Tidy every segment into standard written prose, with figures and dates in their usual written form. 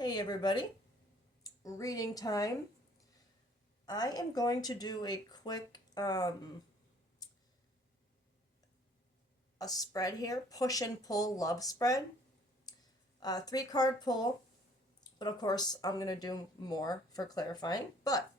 Hey everybody, reading time. I am going to do a quick a spread here, push and pull love spread. 3 card pull, but of course I'm going to do more for clarifying. But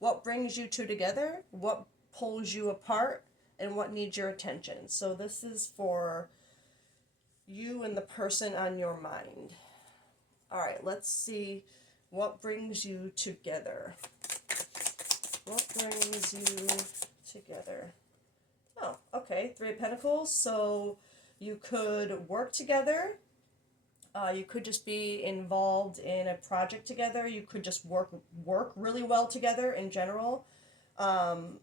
what brings you two together, what pulls you apart, and what needs your attention. So this is for you and the person on your mind. All right, let's see what brings you together. What brings you together? Oh, okay. 3 of Pentacles. So you could work together. You could just be involved in a project together. You could just work really well together in general. Um,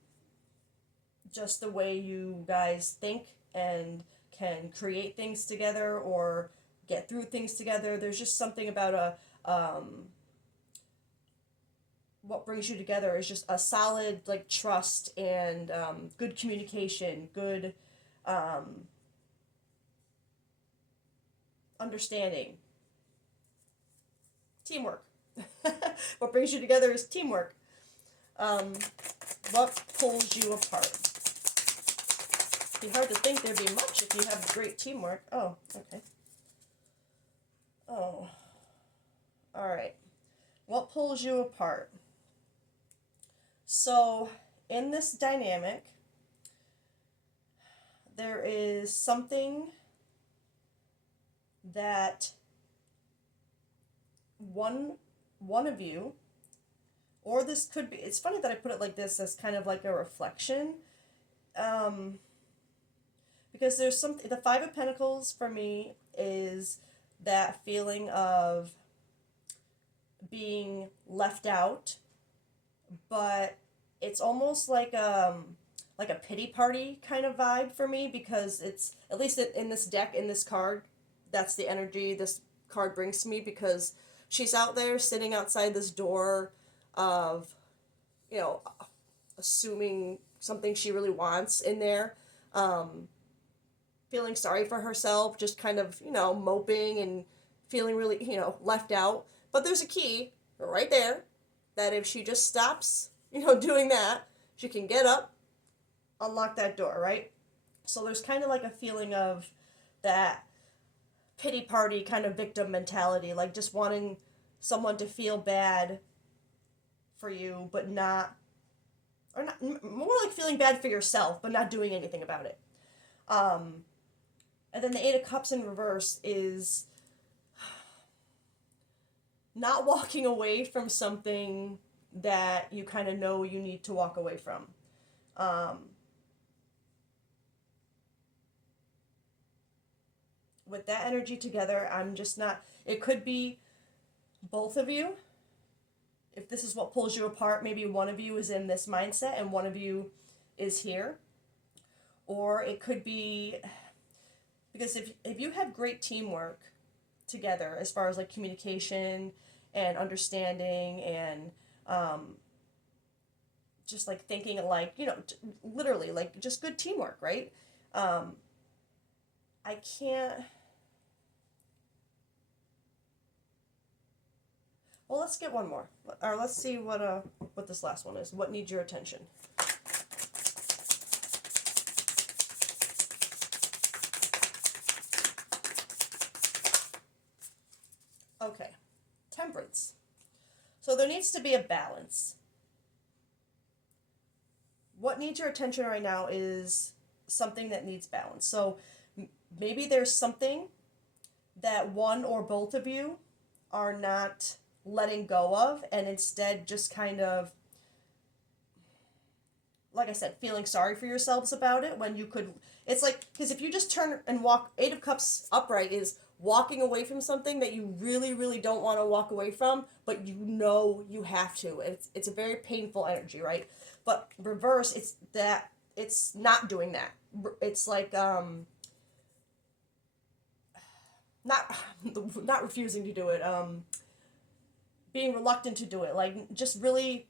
just the way you guys think and can create things together or get through things together. There's just something about what brings you together is just a solid like trust and good communication, good understanding, teamwork. What brings you together is teamwork. Um, what pulls you apart? It'd be hard to think there'd be much if you have great teamwork. Oh, okay. Oh, all right. What pulls you apart? So, in this dynamic, there is something that one of you, or this could be, it's funny that I put it like this as kind of like a reflection, um, because there's something, the 5 of Pentacles for me is that feeling of being left out, but it's almost like a pity party kind of vibe for me, because it's at least in this deck, in this card, that's the energy this card brings to me, because she's out there sitting outside this door of, you know, assuming something she really wants in there, um, feeling sorry for herself, just kind of, moping and feeling really, left out. But there's a key right there that if she just stops, doing that, she can get up, unlock that door, right? So there's kind of like a feeling of that pity party kind of victim mentality, like just wanting someone to feel bad for you, but not, or not, more like feeling bad for yourself, but not doing anything about it. Um, and then the 8 of Cups in reverse is not walking away from something that you kind of know you need to walk away from. Um, with that energy together, I'm just not, it could be both of you. If this is what pulls you apart, maybe one of you is in this mindset and one of you is here. Or it could be, because if you have great teamwork together as far as like communication and understanding and just like thinking like, literally like just good teamwork, right? Um, I can't. Well, let's get one more. Or let's see what this last one is. What needs your attention? Okay. Temperance. So there needs to be a balance. What needs your attention right now is something that needs balance. So maybe there's something that one or both of you are not letting go of, and instead just kind of, like I said, feeling sorry for yourselves about it, when you could, it's like, because if you just turn and walk, 8 of Cups upright is walking away from something that you really, really don't want to walk away from, but you know you have to. It's a very painful energy, right? But reverse, it's that, it's not doing that. It's like, not, not refusing to do it, being reluctant to do it, like just really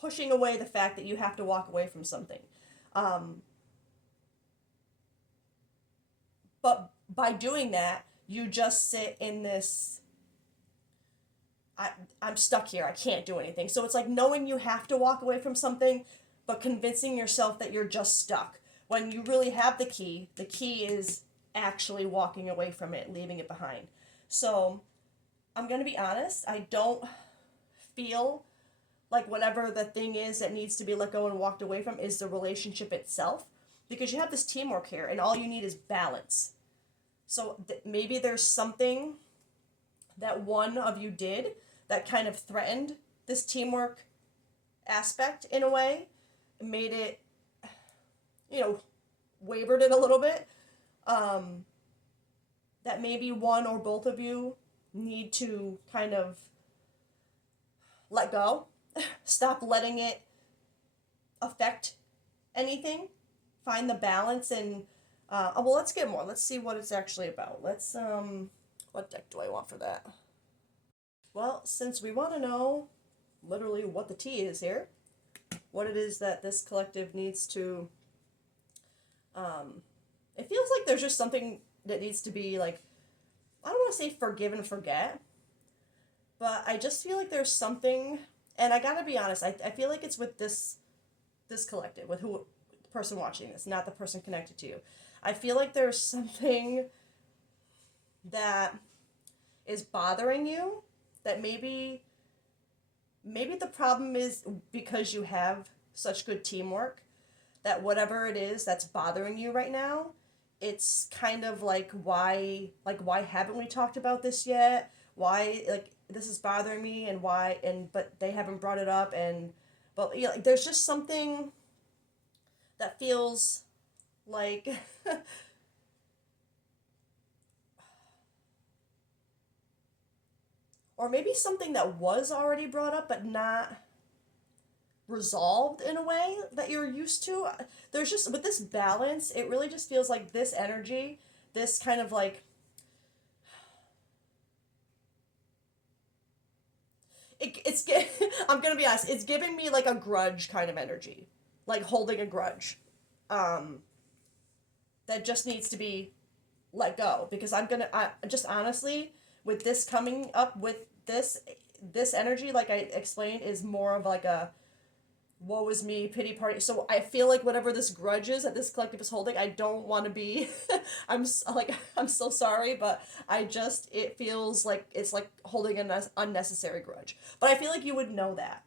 pushing away the fact that you have to walk away from something. Um, but by doing that, you just sit in this I, I'm stuck here. I can't do anything. So it's like knowing you have to walk away from something, but convincing yourself that you're just stuck. When you really have the key is actually walking away from it, leaving it behind. So I'm going to be honest, I don't feel like whatever the thing is that needs to be let go and walked away from is the relationship itself. Because you have this teamwork here, and all you need is balance. So maybe there's something that one of you did that kind of threatened this teamwork aspect in a way, made it, you know, wavered it a little bit. That maybe one or both of you need to kind of let go, stop letting it affect anything, find the balance, and well, let's get more. Let's see what it's actually about. Let's what deck do I want for that? Well, since we want to know literally what the tea is here, what it is that this collective needs to, it feels like there's just something that needs to be like, I don't want to say forgive and forget, but I just feel like there's something, and I gotta be honest, I feel like it's with this collective, with who the person watching this, not the person connected to you. I feel like there's something that is bothering you, that maybe the problem is because you have such good teamwork, that whatever it is that's bothering you right now, it's kind of why haven't we talked about this yet? Why, like, this is bothering me, and why, and but they haven't brought it up, and but yeah, like, there's just something that feels like or maybe something that was already brought up but not resolved in a way that you're used to. There's just, with this balance, it really just feels like this energy, this kind of like, it's I'm gonna be honest, it's giving me like a grudge kind of energy, like holding a grudge, um, that just needs to be let go, because I just honestly, with this coming up with this energy, like I explained, is more of like a woe is me pity party. So I feel like whatever this grudge is that this collective is holding, I don't want to be like, I'm so sorry, but it feels like it's like holding an unnecessary grudge. But I feel like you would know that,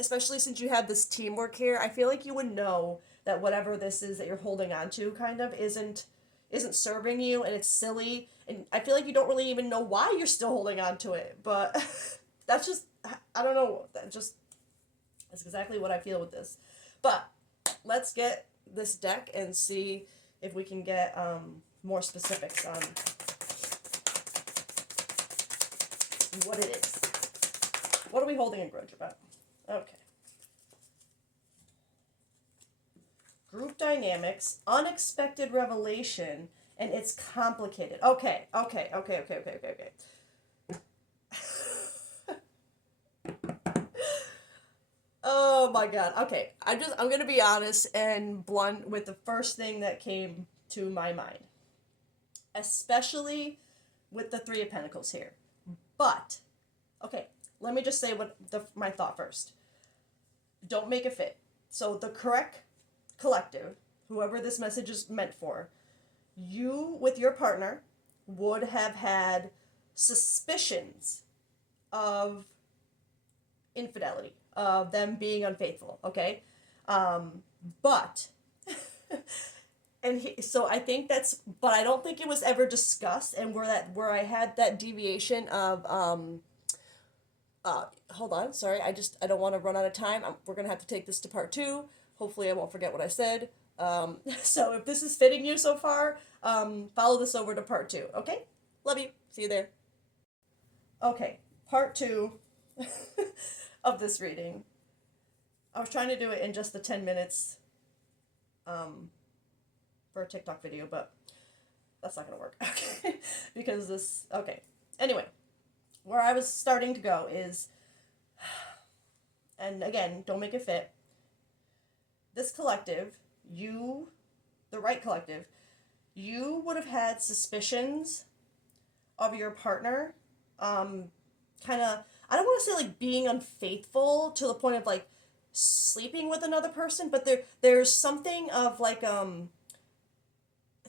especially since you have this teamwork here. I feel like you would know that whatever this is that you're holding on to kind of isn't serving you, and it's silly, and I feel like you don't really even know why you're still holding on to it. But that's just, I don't know, that's exactly what I feel with this. But let's get this deck and see if we can get more specifics on what it is. What are we holding a grudge about? Okay. Group dynamics, unexpected revelation, and it's complicated. Okay. Oh my god. Okay. I'm gonna be honest and blunt with the first thing that came to my mind. Especially with the Three of Pentacles here. But, okay, let me just say my thought first. Don't make it fit. So the correct collective, whoever this message is meant for, you with your partner would have had suspicions of infidelity, of them being unfaithful, okay? But, so I think but I don't think it was ever discussed, and where I had that deviation of, hold on, sorry, I don't want to run out of time. We're going to have to take this to part 2. Hopefully I won't forget what I said. So if this is fitting you so far, follow this over to part 2, okay? Love you. See you there. Okay, part 2 of this reading. I was trying to do it in just the 10 minutes for a TikTok video, but that's not going to work. Okay, because okay. Anyway, where I was starting to go is, and again, don't make it fit. This collective, the right collective, you would have had suspicions of your partner, kind of, I don't want to say like being unfaithful to the point of like sleeping with another person, but there's something of like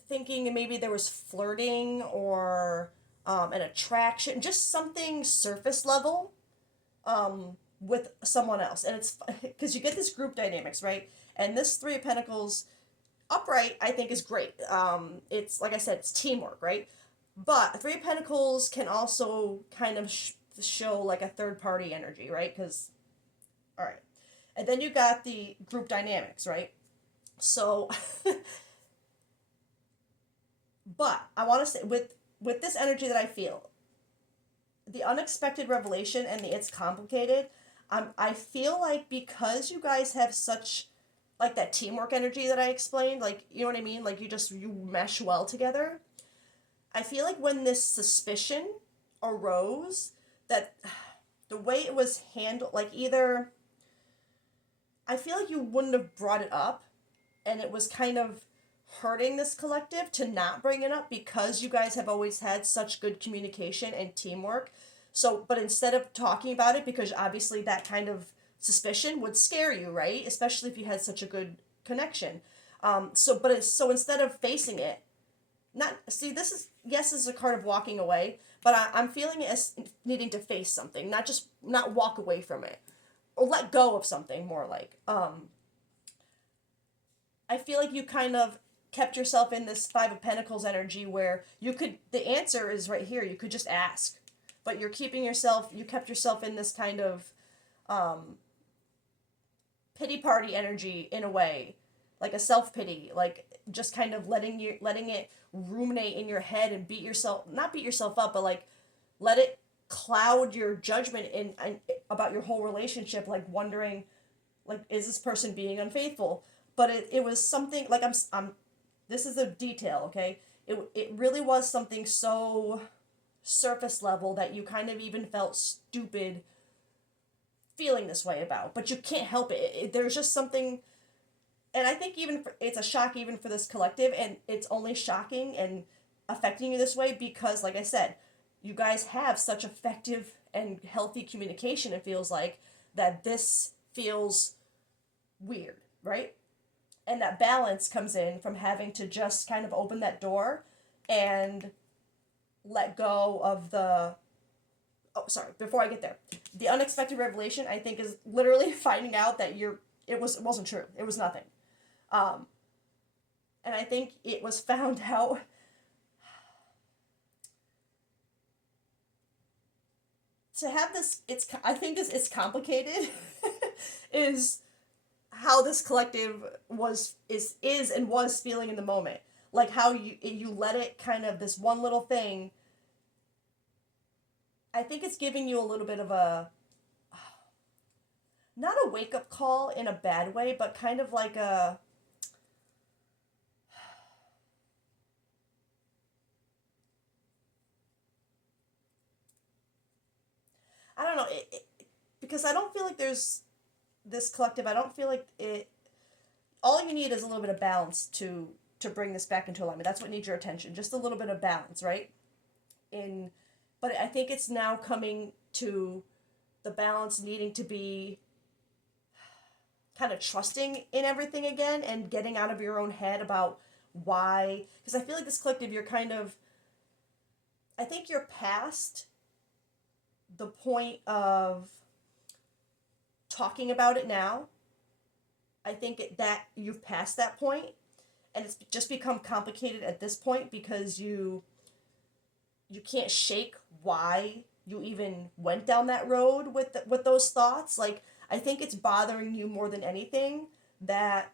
thinking maybe there was flirting or an attraction, just something surface level with someone else. And it's because you get this group dynamics, right? And this Three of Pentacles upright, I think, is great. It's like I said, it's teamwork, right? But Three of Pentacles can also kind of show like a third party energy, right? Because, all right. And then you got the group dynamics, right? So, but I want to say with this energy that I feel, the unexpected revelation and the it's complicated, I feel like because you guys have such like that teamwork energy that I explained, like you know what I mean, like you mesh well together. I feel like when this suspicion arose, that the way it was handled, like either I feel like you wouldn't have brought it up, and it was kind of hurting this collective to not bring it up because you guys have always had such good communication and teamwork. So, but instead of talking about it, because obviously that kind of suspicion would scare you, right? Especially if you had such a good connection. So instead of facing it, not see this is yes, this is a card of walking away, but I'm feeling it as needing to face something, not just not walk away from it or let go of something more like. I feel like you kind of kept yourself in this Five of Pentacles energy where you could, the answer is right here. You could just ask, but you're keeping yourself, you kept yourself in this kind of pity party energy in a way, like a self pity, like just kind of letting it ruminate in your head and beat yourself, not beat yourself up, but like let it cloud your judgment in about your whole relationship, like wondering like is this person being unfaithful, but it was something like I'm this is a detail, okay, it really was something so surface level that you kind of even felt stupid feeling this way about, but you can't help it, there's just something. And I think even it's a shock even for this collective, and it's only shocking and affecting you this way because like I said, you guys have such effective and healthy communication, it feels like, that this feels weird, right? And that balance comes in from having to just kind of open that door and let go of the, oh sorry, before I get there, the unexpected revelation I think is literally finding out that it wasn't true, it was nothing. um and I think it was found out to have this, it's I think this it's complicated is how this collective is and was feeling in the moment, like how you let it kind of this one little thing. I think it's giving you a little bit of a, not a wake up call in a bad way, but kind of like a, I don't know, because I don't feel like there's this collective, I don't feel like it, all you need is a little bit of balance to bring this back into alignment. That's what needs your attention, just a little bit of balance, right? In, but I think it's now coming to the balance needing to be kind of trusting in everything again and getting out of your own head about why, because I feel like this collective, you're kind of, I think you're past the point of talking about it now. I think that you've passed that point, and it's just become complicated at this point because you can't shake why you even went down that road with those thoughts. Like I think it's bothering you more than anything that,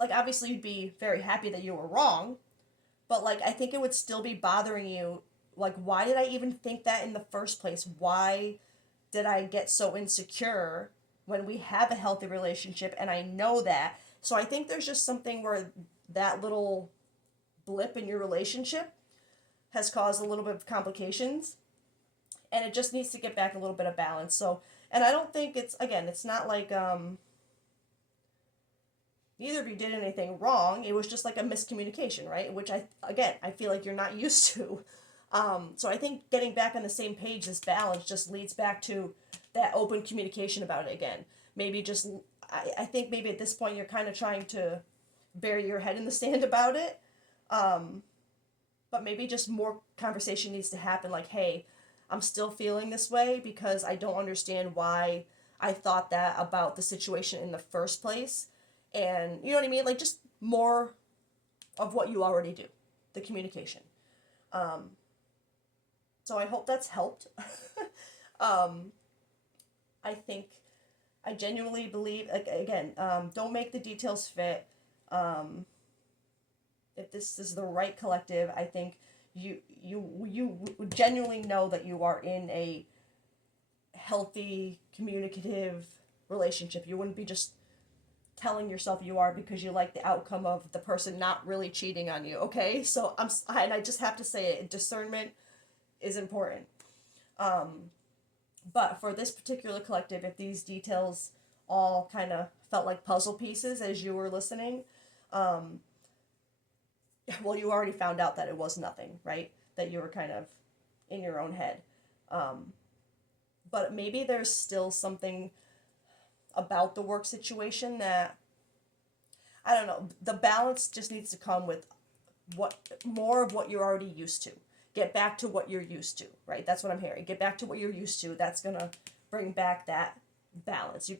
like obviously you'd be very happy that you were wrong, but like I think it would still be bothering you, like why did I even think that in the first place? Why did I get so insecure when we have a healthy relationship and I know that? So I think there's just something where that little blip in your relationship has caused a little bit of complications, and it just needs to get back a little bit of balance. So, and I don't think it's, again, it's not like neither of you did anything wrong. It was just like a miscommunication, right? Which I, again, I feel like you're not used to. So I think getting back on the same page, this balance, just leads back to that open communication about it again. Maybe just, I think maybe at this point you're kind of trying to bury your head in the sand about it. But maybe just more conversation needs to happen, like, hey, I'm still feeling this way because I don't understand why I thought that about the situation in the first place. And you know what I mean? Like, just more of what you already do, the communication. So I hope that's helped. um, I think, I genuinely believe, again, don't make the details fit. Um, if this is the right collective, I think you genuinely know that you are in a healthy, communicative relationship. You wouldn't be just telling yourself you are because you like the outcome of the person not really cheating on you. Okay, so and I just have to say it. Discernment is important. But for this particular collective, if these details all kind of felt like puzzle pieces as you were listening, well, you already found out that it was nothing, right? That you were kind of in your own head. But maybe there's still something about the work situation that, I don't know, the balance just needs to come with what more of what you're already used to. Get back to what you're used to, right? That's what I'm hearing. Get back to what you're used to. That's gonna bring back that balance.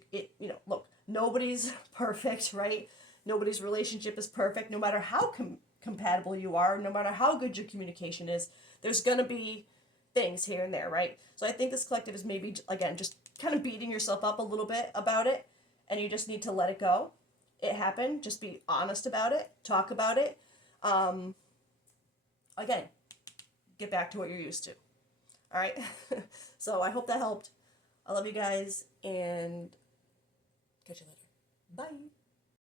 Look, nobody's perfect, right? Nobody's relationship is perfect. No matter how compatible you are, no matter how good your communication is, there's gonna be things here and there, right? So I think this collective is maybe, again, just kind of beating yourself up a little bit about it, and you just need to let it go. It happened. Just be honest about it. Talk about it. Again, get back to what you're used to. All right. So I hope that helped. I love you guys, and catch you later. Bye.